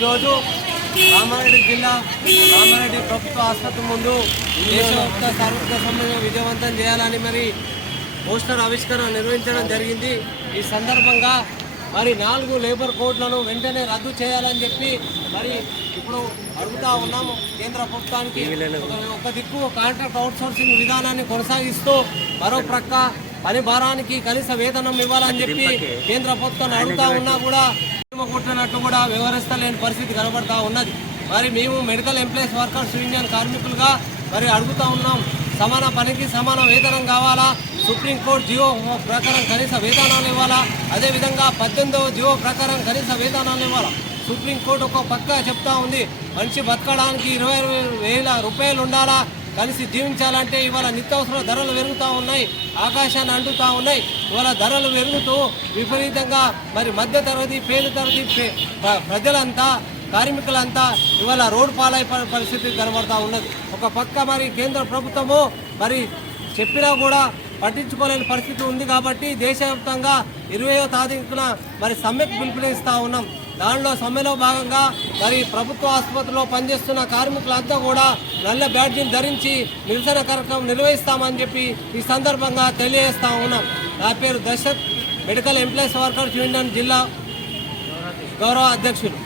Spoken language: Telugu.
ఈరోజు కామారెడ్డి జిల్లా కామారెడ్డి ప్రభుత్వ ఆసుపత్రి ముందు దేశవ్యాప్త కార్మిక సమ్మెను విజయవంతం చేయాలని మరి పోస్టర్ ఆవిష్కరణ నిర్వహించడం జరిగింది। ఈ సందర్భంగా మరి 4 లేబర్ కోడ్లను వెంటనే రద్దు చేయాలని చెప్పి మరి ఇప్పుడు అడుగుతా ఉన్నాము కేంద్ర ప్రభుత్వానికి। ఒక దిక్కు కాంట్రాక్ట్ అవుట్సోర్సింగ్ విధానాన్ని కొనసాగిస్తూ మరో ప్రక్క పని భారానికి కనీస వేతనం ఇవ్వాలని చెప్పి కేంద్ర ప్రభుత్వాన్ని అడుగుతా ఉన్నా కూడా కొట్టినట్టు కూడా వ్యవహరిస్తలేని పరిస్థితి కనబడతా ఉన్నది। మరి మేము మెడికల్ ఎంప్లాయీస్ వర్కర్స్ యూనియన్ కార్మికులుగా మరి అడుగుతా ఉన్నాం, సమాన పనికి సమాన వేతనం కావాలా, సుప్రీంకోర్టు జియో ప్రకారం కనీస వేతనాలు ఇవ్వాలా, అదేవిధంగా 18వ జియో ప్రకారం కనీస వేతనాలు ఇవ్వాలా। సుప్రీంకోర్టు ఒక పక్క చెప్తా ఉంది మనిషి బతకడానికి 20,000 రూపాయలు ఉండాలా, కలిసి జీవించాలంటే ఇవాళ నిత్యావసర ధరలు పెరుగుతూ ఉన్నాయి, ఆకాశాన్ని అంటుతూ ఉన్నాయి। ఇవాళ ధరలు పెరుగుతూ విపరీతంగా మరి మధ్యతరగతి పేద ప్రజలంతా కార్మికులంతా ఇవాళ రోడ్డు పాలై పరిస్థితి కనబడతా ఉన్నది। ఒక పక్క మరి కేంద్ర ప్రభుత్వము మరి చెప్పినా కూడా పట్టించుకోలేని పరిస్థితి ఉంది కాబట్టి దేశవ్యాప్తంగా 20వ తారీఖున మరి సమ్మెకు పిలుపునిస్తూ ఉన్నాం। దానిలో సమ్మెలో భాగంగా మరి ప్రభుత్వ ఆసుపత్రిలో పనిచేస్తున్న కార్మికులంతా కూడా నల్ల బ్యాడ్జీని ధరించి నిరసన కార్యక్రమం నిర్వహిస్తామని చెప్పి ఈ సందర్భంగా తెలియజేస్తా ఉన్నాం। నా పేరు Dashrath, medical employees workers union జిల్లా గౌరవ అధ్యక్షులు।